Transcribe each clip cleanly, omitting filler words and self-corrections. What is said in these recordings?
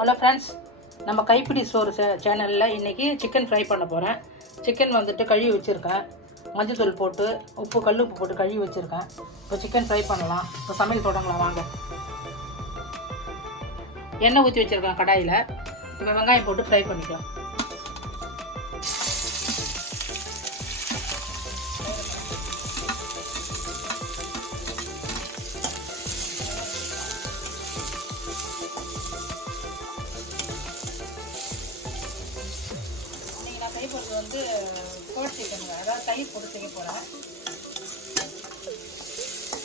Hello friends, நம்ம கைப்பிடி சோறு சேனலில் இன்றைக்கி சிக்கன் ஃப்ரை பண்ண போகிறேன். சிக்கன் வந்துட்டு கழுவி வச்சுருக்கேன். மஞ்சள் போட்டு கல் உப்பு போட்டு கழுவி வச்சுருக்கேன். இப்போ சிக்கன் ஃப்ரை பண்ணலாம். இப்போ சமையல் தொடங்கலாம் வாங்க. எண்ணெய் ஊற்றி வச்சுருக்கேன் கடாயில். இப்போ வெங்காயம் போட்டு ஃப்ரை பண்ணிக்கலாம். கைப்பொருள் வந்து கோட் சிக்கனுங்க, அதாவது தயிர் போட்டு செய்ய போகிறேன்.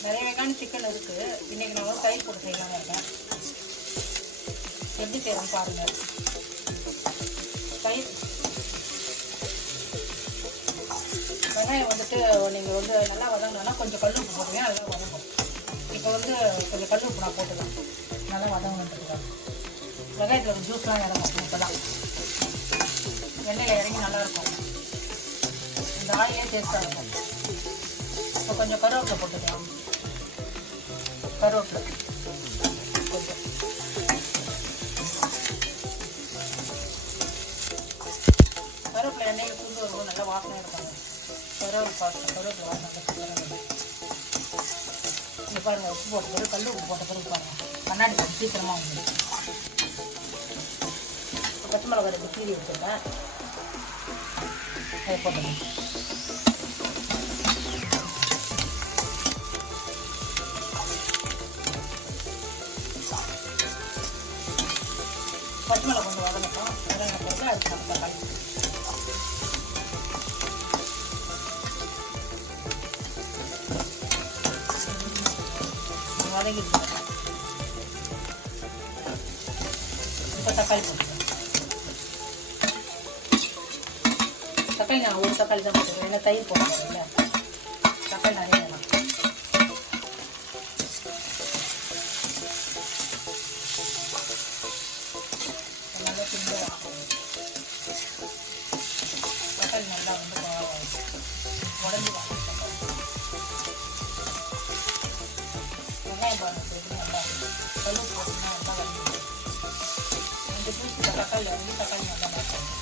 நிறைய வகையான சிக்கன் இருக்குது. இன்றைக்கி நான் வந்து தயிர் போட்டு செய்யலாம்னு இருக்கேன். எப்படி செய்யணும் பாருங்கள். தயிர் வெங்காயம் வந்துட்டு நீங்கள் வந்து நல்லா வதங்கணும்னா கொஞ்சம் கல் உப்பு போடுங்க, நல்லா வதங்கும். இப்போ வந்து கொஞ்சம் கல் உப்பு நான் போட்டுக்கலாம், நல்லா வதங்கணுன்றதுக்காக. வெங்காயத்தில் ஜூஸ்லாம் இறங்கும். இப்போ தான் எண்ணெயில் இறங்கி நல்லாயிருக்கும். இந்த ஆயிலே டேஸ்ட்டாக இருக்கும். இப்போ கொஞ்சம் கருவேப்பிலை போட்டுக்கலாம். கருவேப்பிலை கொஞ்சம் கருவேப்பிலை எண்ணெயில் பூண்டு வரும்போது நல்லா வாசனை இருக்காங்க. கருவேப்பிலை வாசனை இங்கே பாருங்கள். உப்பு போட்ட பிறகு கல் உப்பு போட்ட பிறகு பாருங்கள் கண்ணாடி கொஞ்சம் சீக்கிரமாக வந்து பச்சை மிளகாய் ரெண்டு கீரி வச்சுருக்கேன். அதை போட்டுக்கலாம். பச்சை மிளகாய் கொஞ்சம் வதங்கட்டும். வதங்கின பிறகு அதுக்கு நம்ம தக்காளி வதங்கிட்டு இப்போ தக்காளி போட்டுக்கலாம். தக்காளி நான் ஒரு தக்காளி தான் போட்டுருவேன். ஏன்னா தயிர் போடுறேன். தக்காளி நிறைய வேணும். நல்லா சிம்பிளாக தக்காளி நல்லா வந்து உடஞ்சி வாங்க. வெங்காயம் பாருங்கள் எப்படி நல்லா கல் போட்டுன்னா நல்லா வதங்கி இந்த ஜூஸ் தக்காளி வந்து தக்காளி நல்லா மாற்றணும்.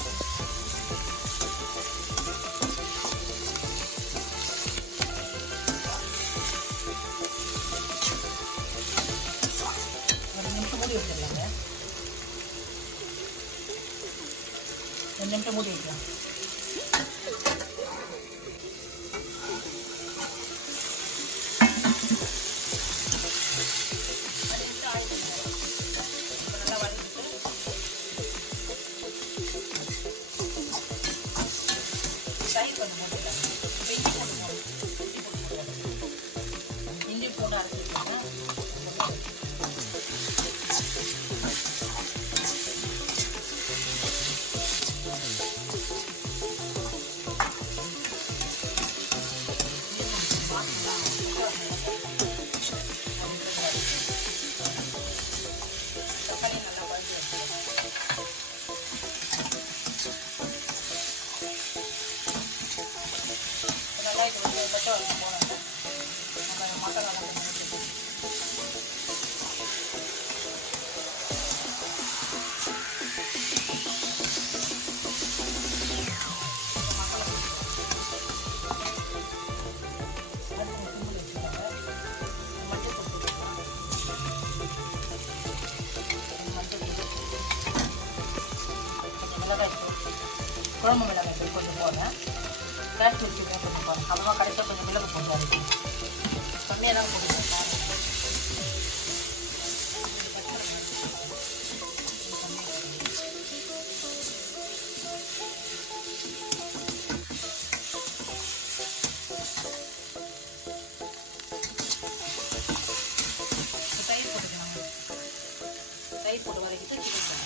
மூடி வச்சிடலாங்க. 2 நிமிஷம் மூடி வைக்கலாம். நல்லா வதக்கிட்டு தயிர் கொஞ்சம் போட்டுக்கலாம். இஞ்சி பூண்டு அரைச்சிருக்காங்க. தக்காளி நல்லா வதக்கி வச்சுருக்கேன். நல்லா இது வந்து பச்சை வரைக்கும் போனோம். நம்ம மசாலா நல்லா குழம்பு மிளகாய் தூள் கொஞ்சம் போடுறேன். காஷ்மீர் சிக்கன் கொஞ்சம் போடுறேன். அப்புறமா கடைசியாக கொஞ்சம் மிளகு போட்டு கம்மியாக தான் போடுறேன். தயிர் போட்டுக்கலாம். தயிர் போட்டு வதக்கிட்டு சிக்கன்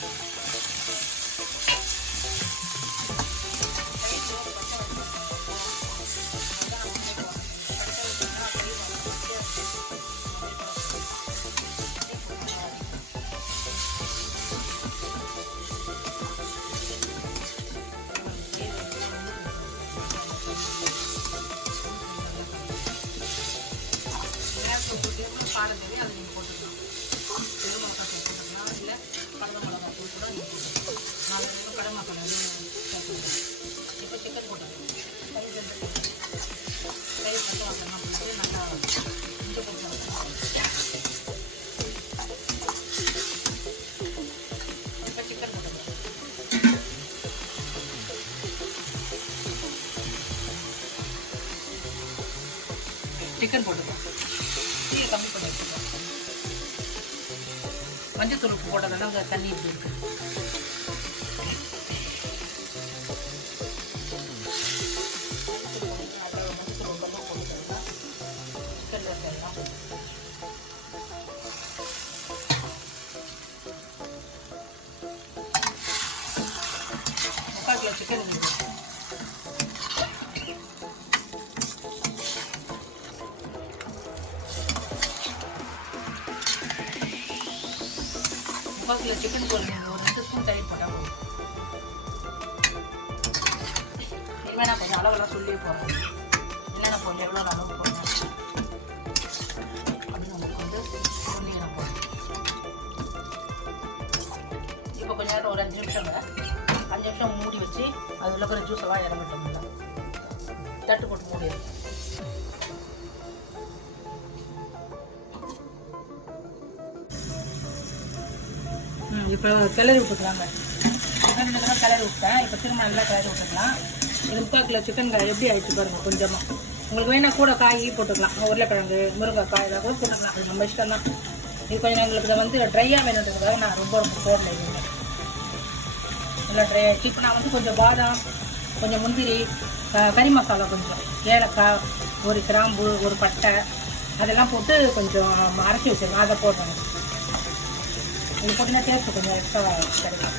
காரம் தேவை அதை நீங்கள் போட்டுக்கலாம். வெறும் மிளகாய் போட்டுக்கலாம், இல்லை கடலை மிளகாய் சிக்கன் போட்டுக்கலாம். தீயை கம்மி பண்ணி வச்சுக்கலாம். மஞ்சத்தூள் உப்பு போட்டதால தண்ணி இப்படி இருக்கு. சிக்கன் முக்கால் சிக்கன் போடுங்க. ஒரு 2 ஸ்பூன் தயிர் போட்டால் போதும். இனிமேல் நான் கொஞ்சம் அளவெல்லாம் சொல்லியே போகிறேன். என்னென்ன போடணும், எவ்வளோ அளவு போடணும் அப்படின்னு உங்களுக்கு வந்து சொன்னீங்கன்னா போதும். இப்போ கொஞ்ச நேரம் ஒரு 5 நிமிஷம் மூடி வச்சு அது உள்ள இருக்கிற ஜூஸ் எல்லாம் இறங்கட்டோம்ல, தட்டு போட்டு மூடிடும். இப்போ கிளறி விட்டுக்கலாங்க. சிக்கன் கிளறி விட்டேன். இப்போ திரும்ப நல்லா கிளறி விட்டுக்கலாம். இது 3/4 கிலோ சிக்கன் எப்படி ஆயிடுச்சு பாருங்கள். கொஞ்சமாக உங்களுக்கு வேணா கூட காய் போட்டுக்கலாம். உருளைக்கிழங்கு, முருங்கைக்காய் இதாக கூட போட்டுக்கலாம். அது நம்ம இஷ்டம் தான். இது கொஞ்சம் எங்களுக்கு இதை வந்து ட்ரையாக வேணுன்றதுக்காக நான் ரொம்ப போடலை. இதுங்க நல்லா ட்ரை ஆகிடுச்சு. இப்போ நான் வந்து கொஞ்சம் பாதாம், கொஞ்சம் முந்திரி, கறி மசாலா, கொஞ்சம் ஏலக்காய், ஒரு கிராம்பு, ஒரு பட்டை அதெல்லாம் போட்டு கொஞ்சம் அரைச்சி வச்சுருக்கேன். அதை போடுறேன். இது போட்டிங்கன்னா டேஸ்ட்டு கொஞ்சம் எக்ஸ்ட்ரா கிடைக்கும்.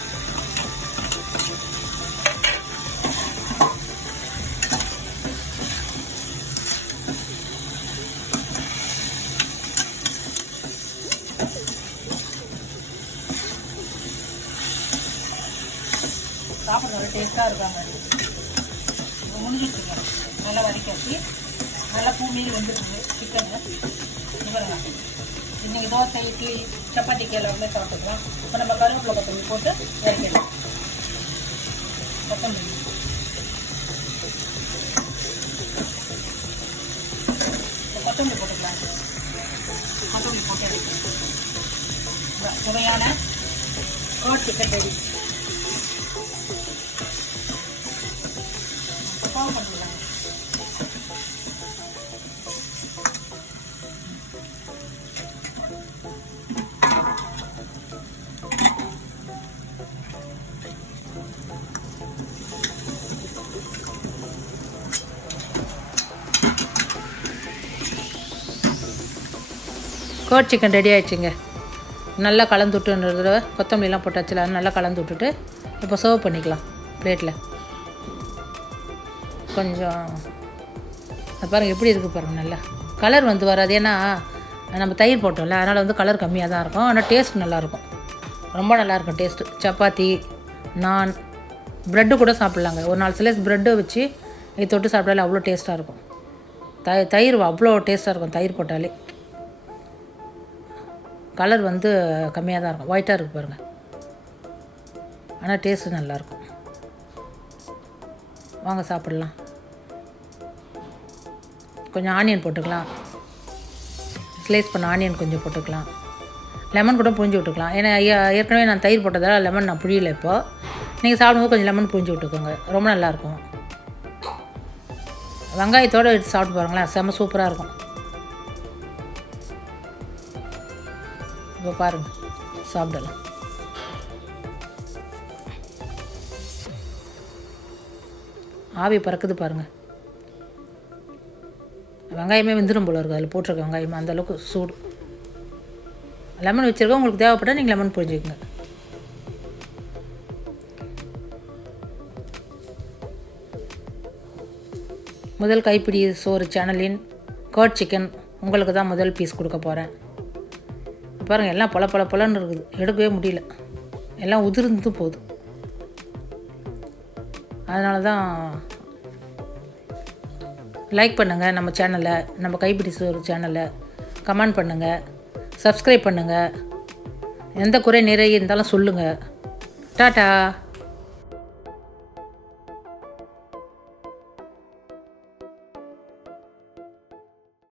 சாப்பிட நல்லா டேஸ்ட்டாக இருக்காங்க. இப்போ முடிஞ்சிட்ருக்கேன். நல்லா வதக்கி நல்லா பூ மீறி வந்துருக்கு சிக்கனு. இவ்வளோ இன்றைக்கி தோசை, இட்லி, சப்பாத்திக்கு எல்லாருமே சாப்பிட்டுக்கலாம். இப்போ நம்ம கருவேப்பிலை கொத்தமல்லி போட்டு இறக்கிடலாம். கொத்தமல்லி போட்டுக்கலாம். கொத்தமல்லி போட்டு இறக்கணும். சுவையான காட் சிக்கன் ரெடி. பண்ணிடலாம். கோட் சிக்கன் ரெடி ஆகிடுச்சிங்க. நல்லா கலந்து விட்டுன்றத கொத்தமல்லிலாம் போட்டாச்சுல, நல்லா கலந்து விட்டுட்டு இப்போ சர்வ் பண்ணிக்கலாம் பிளேட்டில். கொஞ்சம் பாருங்கள் எப்படி இருக்குது பாருங்கள். நல்லா கலர் வந்து வராது. ஏன்னா நம்ம தயிர் போட்டோம்ல, அதனால் வந்து கலர் கம்மியாக தான் இருக்கும். ஆனால் டேஸ்ட் நல்லாயிருக்கும். ரொம்ப நல்லாயிருக்கும் டேஸ்ட்டு. சப்பாத்தி, நான், ப்ரெட்டு கூட சாப்பிட்லாங்க. ஒரு 4 ஸ்லைஸ் ப்ரெட்டு வச்சு இது தொட்டு சாப்பிட்டாலே அவ்வளோ டேஸ்ட்டாக இருக்கும். தயிர் அவ்வளோ டேஸ்ட்டாக இருக்கும் தயிர் போட்டாலே. கலர் வந்து கம்மியாக தான் இருக்கும். ஒயிட்டாக இருக்குது பாருங்கள். ஆனால் டேஸ்ட்டு நல்லாயிருக்கும். வாங்க சாப்பிட்லாம். கொஞ்சம் ஆனியன் போட்டுக்கலாம். ஸ்லைஸ் பண்ண ஆனியன் கொஞ்சம் போட்டுக்கலாம். லெமன் கூட புழிஞ்சு விட்டுக்கலாம். ஏன்னா ஏற்கனவே நான் தயிர் போட்டதால் லெமன் நான் புழியலை. இப்போது நீங்கள் சாப்பிடும்போது கொஞ்சம் லெமன் புழிஞ்சு விட்டுக்கோங்க. ரொம்ப நல்லாயிருக்கும். வெங்காயத்தோடு எடுத்து சாப்பிட்டு பாருங்களேன், செம்ம சூப்பராக இருக்கும். இப்போ பாருங்கள், சாப்பிடலாம். ஆவி பறக்குது பாருங்கள். வெங்காயமே வெந்துடும் போல இருக்குது. அதில் போட்டிருக்க வெங்காயமே அந்தளவுக்கு சூடு. லெமன் வச்சுருக்கோம். உங்களுக்கு தேவைப்பட்டால் நீங்கள் லெமன் புழிஞ்சிக்கோங்க. முதல் கைப்பிடி சோறு சேனலின் கர்ட் சிக்கன் உங்களுக்கு தான் முதல் பீஸ் கொடுக்க போகிறேன். பாருங்கள், எல்லாம் பழன்னு இருக்குது. எடுக்கவே முடியல. எல்லாம் உதிர்ந்து போகுது. அதனால தான் லைக் பண்ணுங்கள் நம்ம சேனலை, நம்ம கைப்பிடி சோறு சேனலை. கமெண்ட் பண்ணுங்கள், சப்ஸ்கிரைப் பண்ணுங்கள். எந்த குறை நிறைய இருந்தாலும் சொல்லுங்கள். டாட்டா.